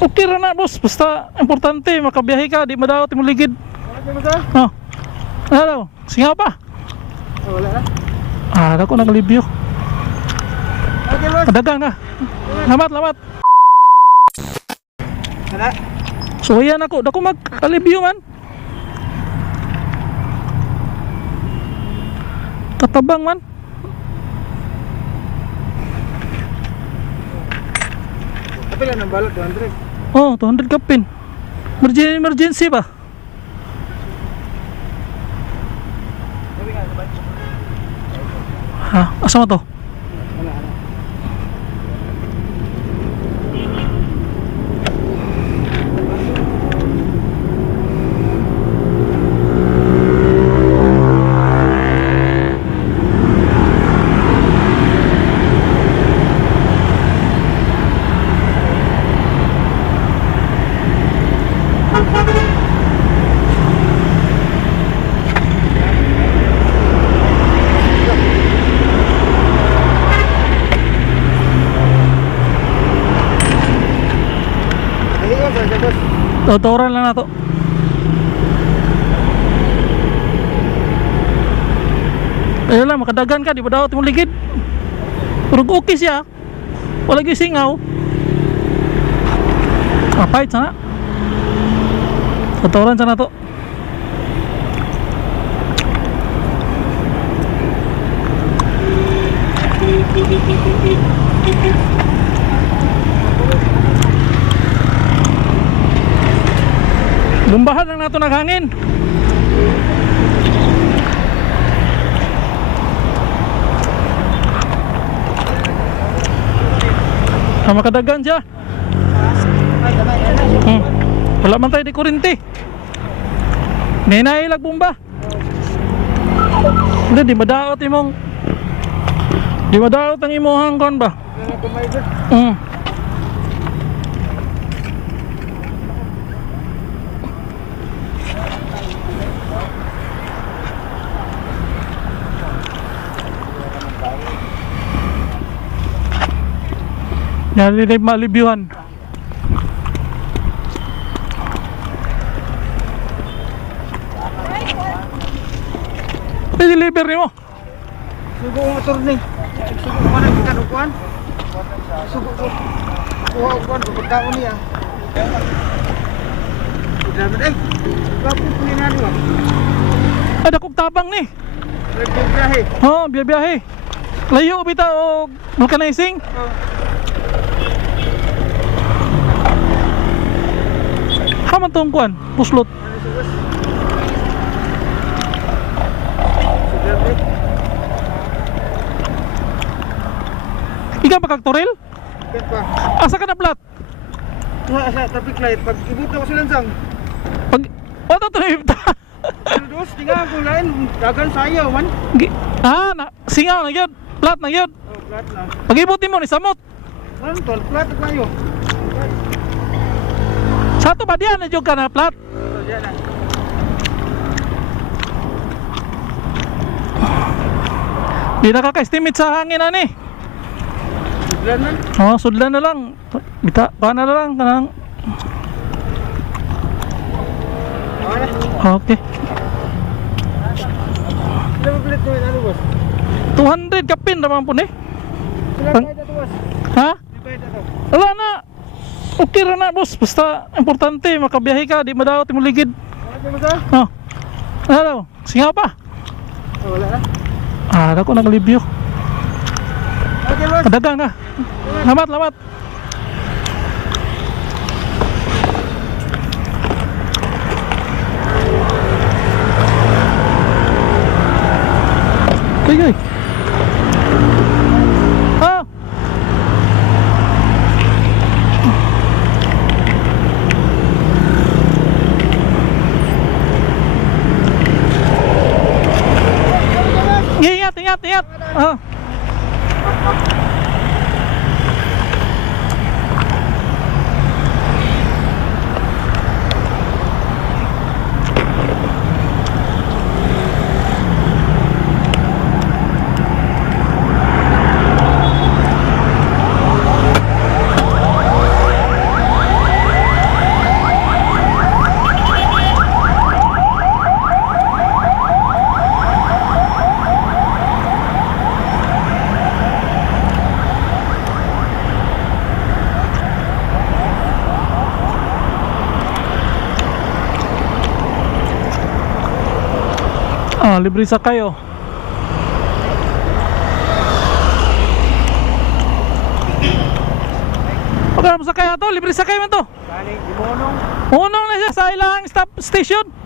Okay ra na boss, basta importante makabiyahe ka, di madaot imong ligid. Oh. Ano? Singaw pa? Wala na. Ako naglibyo. Okay, boss. Dagang na. Lamat. Wala. So ayan ako, dako mag-alibyo man. Katabang man. Kapila ng balot, 200. Oh, 200 kapin. Emergency ba? Ha? Asa mo to? Wala na. Ayun, sir, boss. Tuturan lang na to. Ayun lang, makadagan ka, di ba daw timong ligid? Pero okay siya. Wala gyud singaw. Kapait sana. Tuturan sana to. Bumbahan lang nato naghangin. Makadagan siya. Wala man tayo di kurente. Nenay lag bumba. Hindi, di madaot imong. Di madaot ang imuhang kon ba? Yan din malibyuhan. I-deliver mo. Sugo ko motor ni. Sugo ko man ang kanukuan. Sugo ko. Kuha ko kuan pagkaon niya. Dapat kapo pulinan mo. Ada kog tabang ni. Biyahe. Oh, biyahe. Layo bita o vulcanizing. Haman tong kuan, puslot. Ika ba kag toril? Ket pa. Asa ka na plat? Sa traffic light pag ibut ako sa lansang. Pag Ano to ibta? Dos tingnan ko lain dagan sayaw man. Singaw na gyud. Plat na gyud. Oh, flat na. Pag-ibuti mo ni samot. Man tol flat kayo. Sa to ba diyan na jud ka na plat? Oh, diyan na. Di nakaka-estimate sa hangin ani. Sudlan man. Oh, sudlan na lang. Bita, paano na lang kanang. Okay. Sila mapilit ko ano boss? 200 kapin naman po ni. Sila bayad na to boss. Ha? Sila bayad na to. Wala na. Okay ra na boss. Basta importante makabiyahe ka, di madaot imong ligid. Ano mo sa? Oh. Ano? Singaw pa? Oh, wala na. Ako naglibyo. Okay boss. Dagang na. Lamat. Kay. Ah. Ingat. Ah. libre sakay oh. Pagka mo sakay ato, libre sakay man to. Kani, di mo nung. Unong na siya sa ilang stop station.